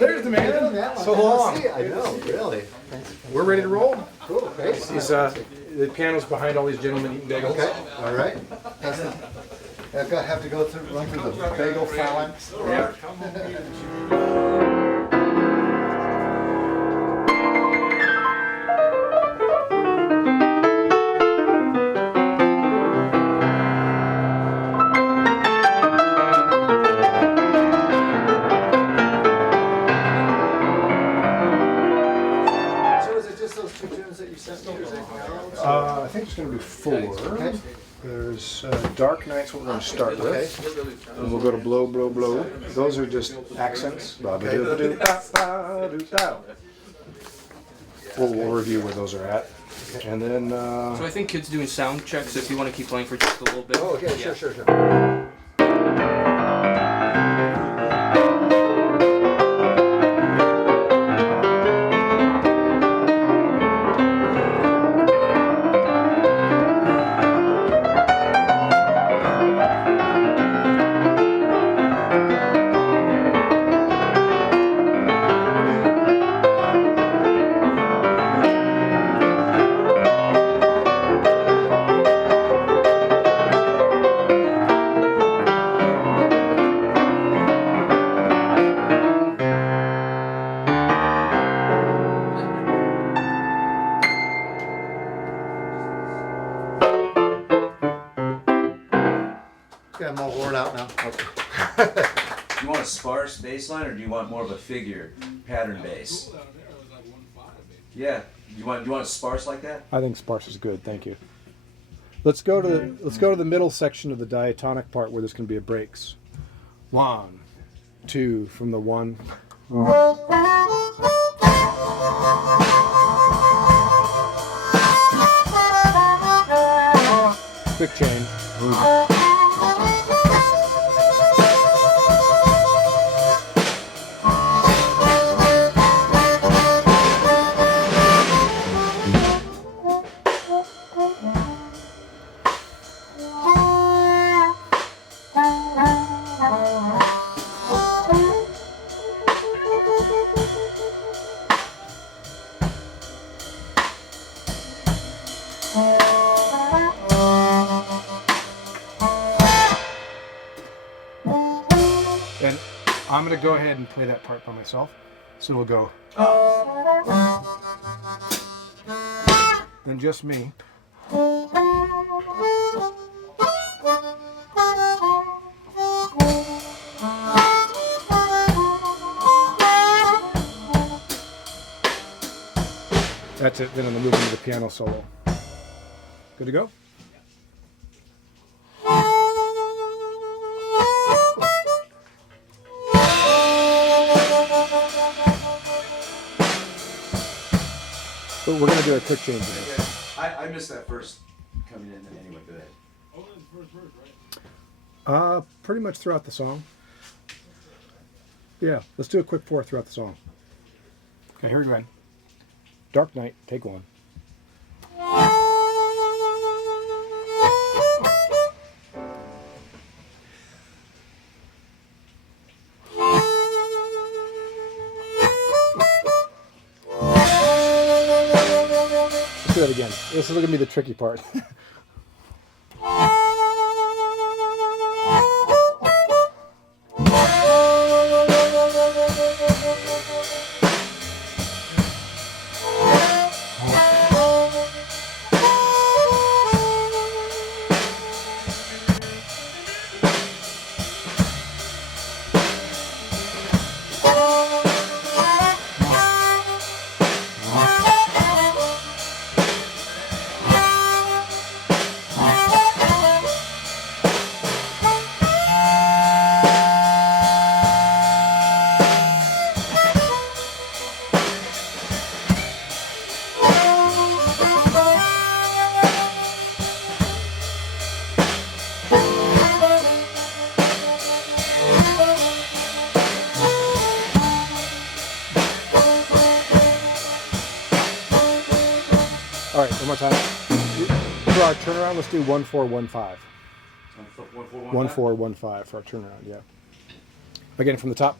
There's the man. So long. I know, really. We're ready to roll. Cool, great. The piano's behind all these gentlemen eating bagels. Okay, all right. Have to go through, run through the bagel phalanx. Yeah. So is it just those two tunes that you sent me, or is there anything else? I think it's going to be 4. Okay. There's Dark Night's what we're going to start with. Okay. And we'll go to Blow, Blow, Blow. Those are just accents. We'll review where those are at. And then... So I think Kid's doing sound checks if you want to keep playing for just a little bit. Oh, okay, Yeah. sure. Okay, I'm all worn out now. You want a sparse bass line, or do you want more of a figure pattern bass? Yeah. You want it sparse like that? I think sparse is good, thank you. Let's go to the middle section of the diatonic part where there's going to be a breaks. 1, 2 from the 1. Quick chain. And I'm going to go ahead and play that part by myself. So it'll go. And just me. That's it. Then I'm going to move into the piano solo. Good to go? But we're going to do a quick change here. I missed that first coming in anyway. Go ahead. Oh, that's the first verse, right? Pretty much throughout the song. Yeah, let's do a quick 4 throughout the song. Okay, here we go. Dark Night, take 1. Let's do that again. This is going to be the tricky part. All right, one more time. For our turnaround, let's do 1-4-1-5. 1-4-1-5 for our turnaround, yeah. Again, from the top.